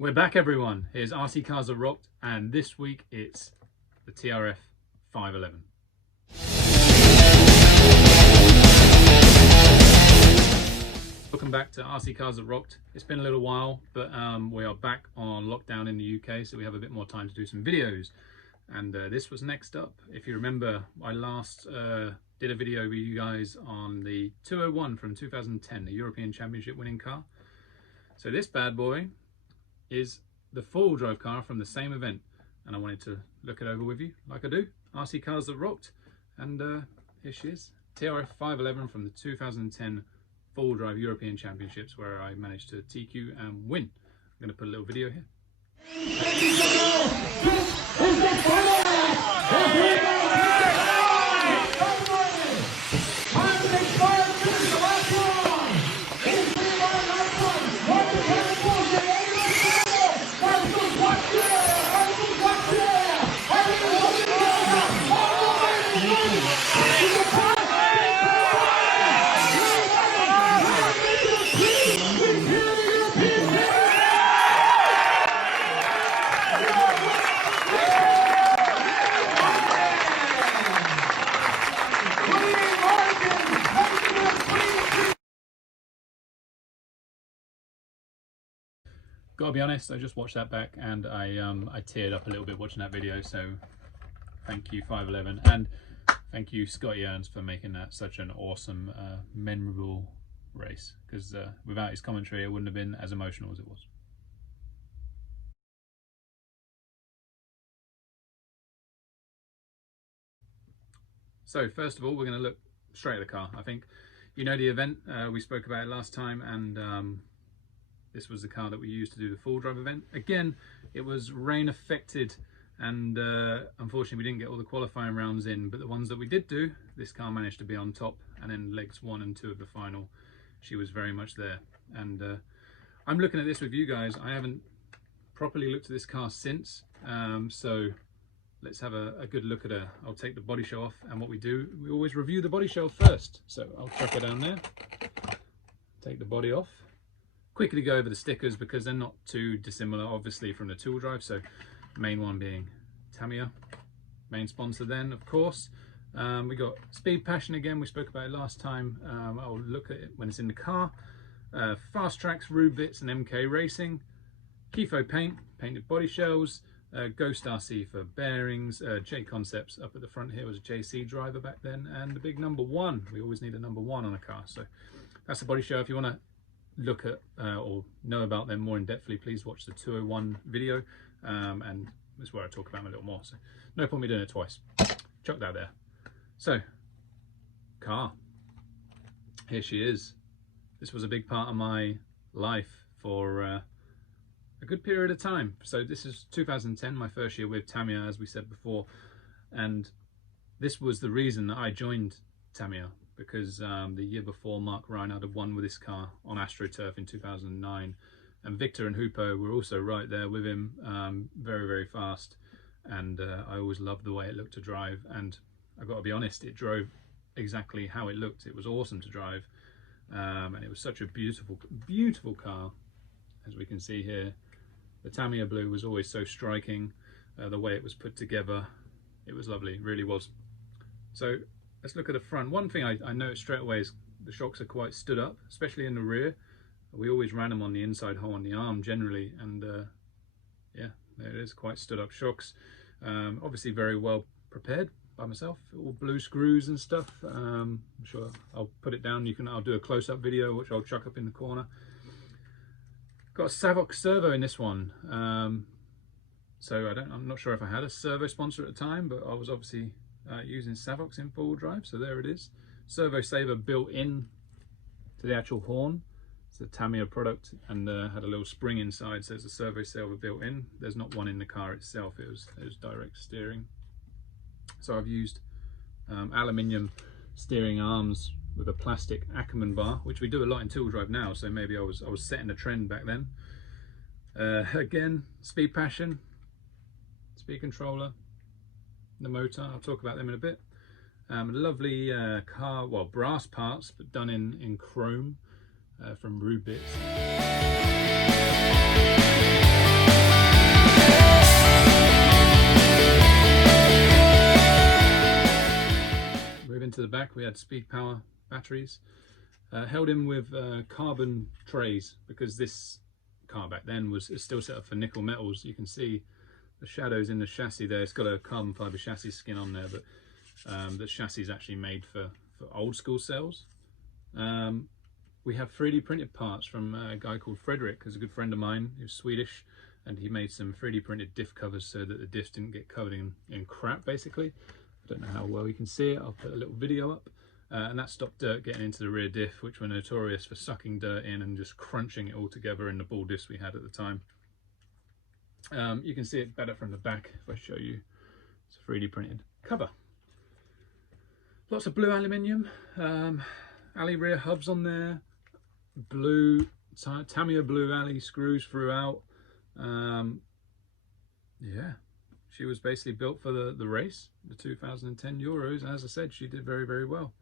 We're back, everyone. Here's RC Cars That Rocked, and this week it's the TRF511. Welcome back to RC Cars That Rocked. It's been a little while, but we are back on lockdown in the UK, so we have a bit more time to do some videos. And this was next up. If you remember, I last did a video with you guys on the 201 from 2010, the European Championship winning car. So this bad boy is the four-wheel drive car from the same event, and I wanted to look it over with you like I do. RC Cars That Rocked, and here she is, TRF511 from the 2010 four-wheel drive European Championships, where I managed to TQ and win. I'm going to put a little video here. Gotta be honest, I just watched that back and I teared up a little bit watching that video, so thank you 511, and thank you Scotty Ernst for making that such an awesome, memorable race, because without his commentary it wouldn't have been as emotional as it was. So first of all, we're going to look straight at the car. I think you know the event, we spoke about it last time, and this was the car that we used to do the full drive event. Again, it was rain affected, and unfortunately we didn't get all the qualifying rounds in, but the ones that we did do, this car managed to be on top, and then legs 1 and 2 of the final, she was very much there. And I'm looking at this with you guys. I haven't properly looked at this car since, so let's have a good look at her. I'll take the body show off, and what we do, we always review the body show first. So I'll chuck her down there, take the body off. Quickly go over the stickers because they're not too dissimilar, obviously, from the two-wheel drive. So main one being Tamiya, main sponsor then, of course. We got Speed Passion again, we spoke about it last time. I'll look at it when it's in the car. Fast Tracks, Rube Bits and MK Racing. Kifo Paint, painted body shells. Ghost RC for bearings. J Concepts up at the front here was a JC driver back then. And the big number 1, we always need a number 1 on a car. So that's the body show. If you want to look at or know about them more in depthly, please watch the 201 video, and that's where I talk about them a little more, so no point me doing it twice. Chuck that there. So car, here she is. This was a big part of my life for a good period of time. So this is 2010, my first year with Tamiya, as we said before, and this was the reason that I joined Tamiya, because the year before Mark Reinhardt had won with this car on AstroTurf in 2009, and Victor and Hupo were also right there with him, very, very fast, and I always loved the way it looked to drive, and I've got to be honest, it drove exactly how it looked. It was awesome to drive, and it was such a beautiful, beautiful car, as we can see here. The Tamiya blue was always so striking, the way it was put together, it was lovely, it really was. So let's look at the front. One thing I noticed straight away is the shocks are quite stood up, especially in the rear. We always ran them on the inside hole on the arm generally, and yeah, there it is, quite stood up shocks. Obviously very well prepared by myself, all blue screws and stuff. I'm sure I'll put it down, I'll do a close-up video which I'll chuck up in the corner. Got a Savox servo in this one. So I'm not sure if I had a servo sponsor at the time, but I was obviously using Savox in four-wheel drive, so there it is. Servo saver built in to the actual horn. It's a Tamiya product, and had a little spring inside, so there's a servo saver built in. There's not one in the car itself, it was direct steering. So I've used aluminium steering arms with a plastic Ackerman bar, which we do a lot in two-wheel drive now, so maybe I was setting a trend back then. Again, Speed Passion, speed controller, the motor, I'll talk about them in a bit. Lovely car, well, brass parts, but done in chrome from Rube Bits. to the back we had speed power batteries. Held in with carbon trays, because this car back then was still set up for nickel metals. You can see the shadows in the chassis there. It's got a carbon fiber chassis skin on there, but the chassis is actually made for old school cells. We have 3D printed parts from a guy called Frederick, who's a good friend of mine. He was Swedish, and he made some 3D printed diff covers so that the diffs didn't get covered in crap, basically. I don't know how well you can see it. I'll put a little video up. And that stopped dirt getting into the rear diff, which were notorious for sucking dirt in and just crunching it all together in the ball diffs we had at the time. You can see it better from the back if I show you. It's a 3D printed cover. Lots of blue aluminium, alley rear hubs on there, blue Tamiya blue alley screws throughout. Yeah, she was basically built for the race, the 2010 Euros. As I said, she did very, very well.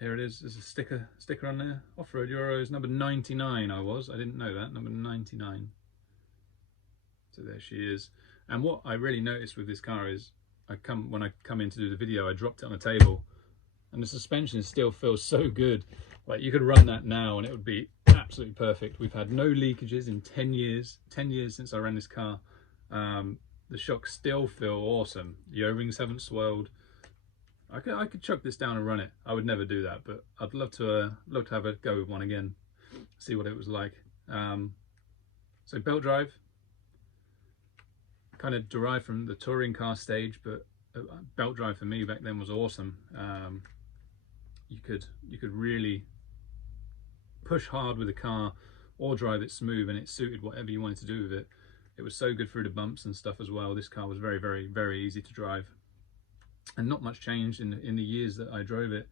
Here it is. There's a sticker on there. Off-road Euros number 99. I didn't know that. Number 99. So there she is. And what I really noticed with this car is, when I come in to do the video, I dropped it on the table, and the suspension still feels so good. Like, you could run that now and it would be absolutely perfect. We've had no leakages in 10 years. 10 years since I ran this car. The shocks still feel awesome. The O-rings haven't swirled. I could chuck this down and run it. I would never do that, but I'd love to have a go with one again, see what it was like. So belt drive, kind of derived from the touring car stage, but belt drive for me back then was awesome. You could really push hard with the car or drive it smooth, and it suited whatever you wanted to do with it. It was so good through the bumps and stuff as well. This car was very, very, very easy to drive. And not much changed in the years that I drove it.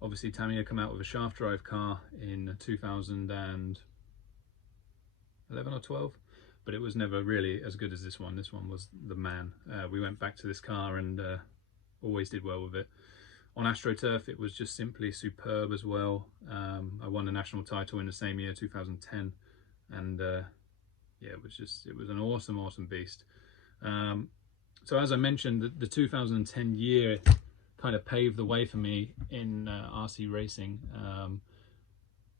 Obviously, Tamiya came out with a shaft drive car in 2011 or 12, but it was never really as good as this one. This one was the man. We went back to this car and always did well with it. On AstroTurf, it was just simply superb as well. I won the national title in the same year, 2010, and yeah, it was an awesome beast. So as I mentioned, the 2010 year kind of paved the way for me in RC racing.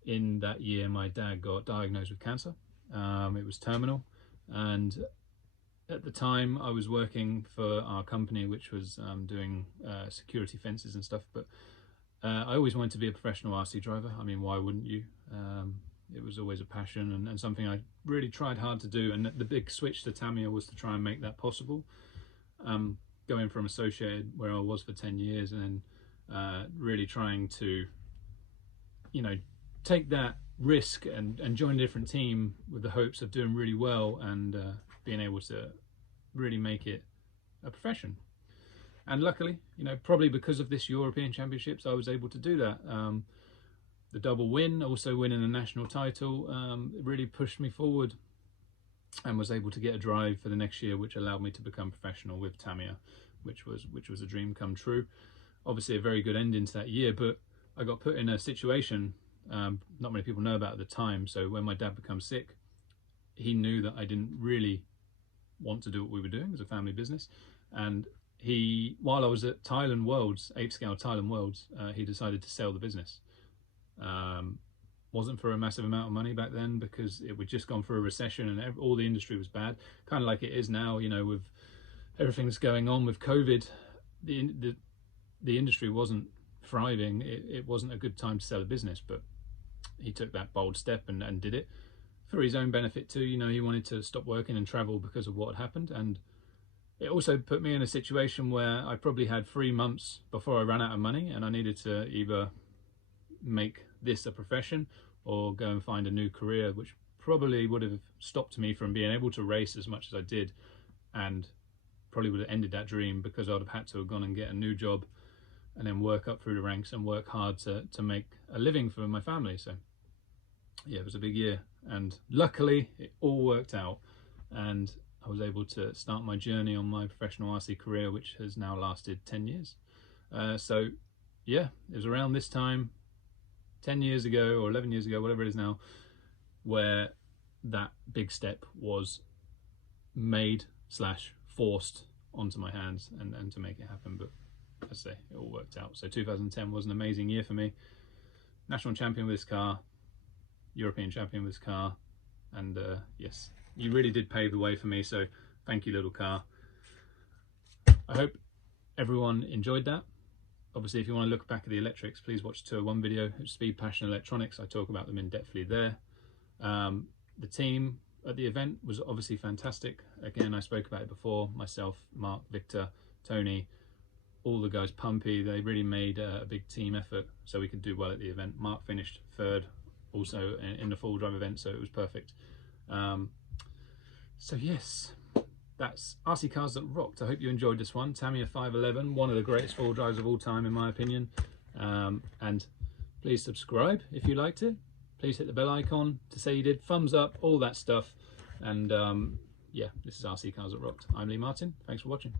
In that year, my dad got diagnosed with cancer. It was terminal, and at the time I was working for our company, which was doing security fences and stuff, but I always wanted to be a professional RC driver. I mean, why wouldn't you? It was always a passion and something I really tried hard to do, and the big switch to Tamiya was to try and make that possible. Going from associated, where I was for 10 years, and then really trying to, you know, take that risk and join a different team with the hopes of doing really well and being able to really make it a profession. And luckily, you know, probably because of this European Championships, I was able to do that. The double win, also winning a national title, it really pushed me forward, and was able to get a drive for the next year, which allowed me to become professional with Tamiya, which was a dream come true. Obviously a very good ending to that year, but I got put in a situation not many people know about at the time. So when my dad became sick, he knew that I didn't really want to do what we were doing as a family business, and while I was at Thailand Worlds, 8 scale Thailand Worlds, he decided to sell the business. Wasn't for a massive amount of money back then, because it had just gone through a recession and all the industry was bad, kind of like it is now. You know, with everything that's going on with COVID, the industry wasn't thriving. It wasn't a good time to sell a business, but he took that bold step and did it for his own benefit too. You know, he wanted to stop working and travel because of what had happened, and it also put me in a situation where I probably had 3 months before I ran out of money, and I needed to either make this a profession or go and find a new career, which probably would have stopped me from being able to race as much as I did, and probably would have ended that dream, because I'd have had to have gone and get a new job and then work up through the ranks and work hard to make a living for my family. So yeah, it was a big year, and luckily it all worked out, and I was able to start my journey on my professional RC career, which has now lasted 10 years. So yeah, it was around this time, 10 years ago or 11 years ago, whatever it is now, where that big step was made / forced onto my hands and to make it happen. But as I say, it all worked out. So 2010 was an amazing year for me. National champion with this car, European champion with this car, and yes, you really did pave the way for me, so thank you, little car. I hope everyone enjoyed that. Obviously, if you want to look back at the electrics, please watch Tour 1 video, Speed, Passion, Electronics. I talk about them in depthly there. The team at the event was obviously fantastic. Again, I spoke about it before. Myself, Mark, Victor, Tony, all the guys, Pumpy, they really made a big team effort so we could do well at the event. Mark finished third also in the full drive event, so it was perfect. So yes, that's RC Cars That Rocked. I hope you enjoyed this one. Tamiya 511, one of the greatest full drives of all time in my opinion. And please subscribe if you liked it. Please hit the bell icon to say you did, thumbs up, all that stuff. And yeah, this is RC Cars That Rocked. I'm Lee Martin. Thanks for watching.